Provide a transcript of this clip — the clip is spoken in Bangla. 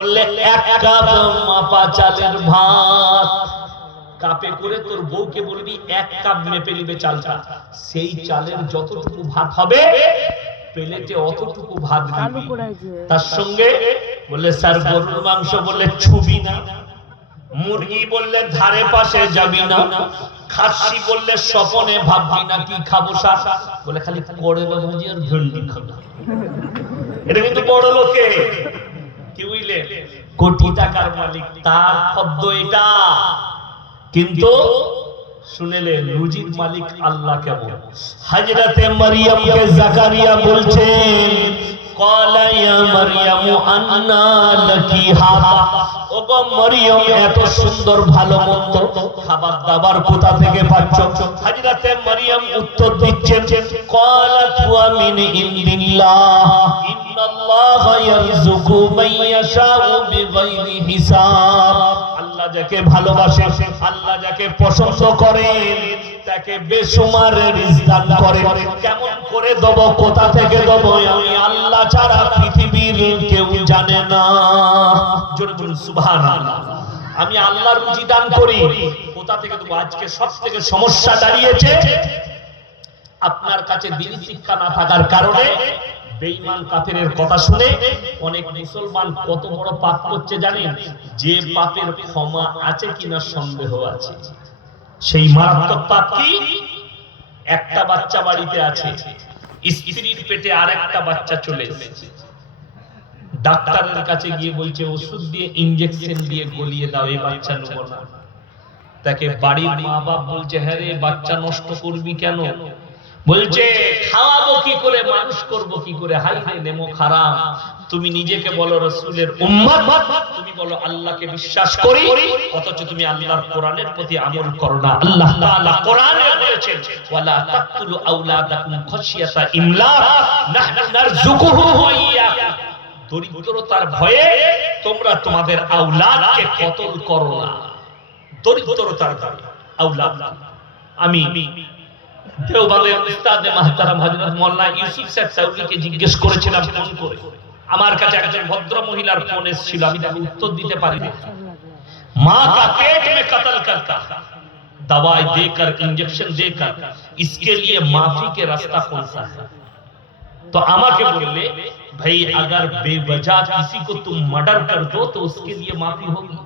বললে এক কাপ মাপা চালের ভাত, কাপে করে তোর বউকে বলবি এক কাপ মেপে নিবে চালটা, সেই চালের যতটুকু ভাত হবে প্লেটে অতটুকু ভাত দিবি। তার সঙ্গে বললে স্যার গরুর মাংস বললে ছুবি না, মুরগি বললে ধারে পাশে যাবি না, খাসি বললে স্বপনে ভাববি না কি খাবো স্যার, বলে খালি করলা ভাজি আর ভেন্ডি খাবো। এটা কিন্তু বড় লোকে কি বুঝলে, কোটি টাকার মালিক, তার শব্দ এটা। কিন্তু শুনেলে রুজির মালিক আল্লাহ কেমন। হযরতে মারিয়ামকে জাকারিয়া বলছেন ক্বালা ইয়া মারইয়ামু আন্না লাকি হাযা, ওগো মারইয়াম এত সুন্দর ভালো মন্দ খাবার দাবার কোথা থেকে পাচ্ছ? হযরতে মারইয়াম উত্তর দিচ্ছেন ক্বালাত ওয়া মিন ইনদিল্লাহ ইন্নাল্লাহা ইয়ারযুকু মান ইয়াশাউ বিগাইরি হিসাব। আল্লাহ যাকে ভালোবাসে, আল্লাহ যাকে পছন্দ করেন তাকে বেশুমার রিজক দান করেন। কেমন করে দেব, কোথা থেকে দেব, আমি আল্লাহ ছাড়া পৃথিবীর কেউ জানে না। জোরে বলুন সুবহানাল্লাহ। আমি আল্লাহর রুজি দান করি, কোথা থেকে দেব? আজকে সবথেকে সমস্যা দাঁড়িয়েছে আপনার কাছে দ্বীনি শিক্ষা না থাকার কারণে বেঈমান কাফেরের কথা শুনে অনেক মুসলমান কত বড় পাপ করছে জানেন? যে পাপের ক্ষমা আছে কিনা সন্দেহ আছে। সেই মারাত্মক পাপ কি? একটা বাচ্চা বাড়িতে আছে, স্ত্রীর পেটে আরেকটা বাচ্চা চলে এসেছে, ডাক্তারের কাছে গিয়ে বলছে ওষুধ দিয়ে ইনজেকশন দিয়ে গলিয়ে দাও, এই বাচ্চা নেব না। তাকে বাড়ির মা বাপ বলছে হ্যাঁ রে বাচ্চা নষ্ট করবি কেন? বলছে খাওয়াবো কি করে, মানুষ করব কি করে, হাই হাই নেমো হারাম। তুমি নিজেকে বলো রাসূলের উম্মত, তুমি বলো আল্লাহকে বিশ্বাস করি, অথচ তুমি আল্লাহর কোরআনের প্রতি আমল করো না। আল্লাহ তাআলা কোরআনে বলেছেন ওয়ালা তাকতুলু আওলাদাকুম খাশিয়াতা ইমলাক নাহনু নারযুকুহু ওয়া ইয়াকুম, দরিদ্রতার ভয়ে তোমরা তোমাদের আওলাদকে কতল করো না। দরিদ্রতার ভয়ে আওলাদ। আমি দেওবন্দের উস্তাদ মুহতারাম হযরত মাওলানা ইউসুফ সাহেব সাউদীকে জিজ্ঞেস করেছিলাম ফোন করে, আমার কাছে একজন ভদ্র মহিলার ফোন এসেছিল, আমি তাকে উত্তর দিতে পারিনি। मां का पेट में कत्ल करता, दवाई देकर इंजेक्शन देकर, इसके लिए माफी के रास्ता कौन सा है? तो আমাকে বললে भाई अगर बेवजह किसी को तुम मर्डर कर दो तो उसके लिए माफी होगी।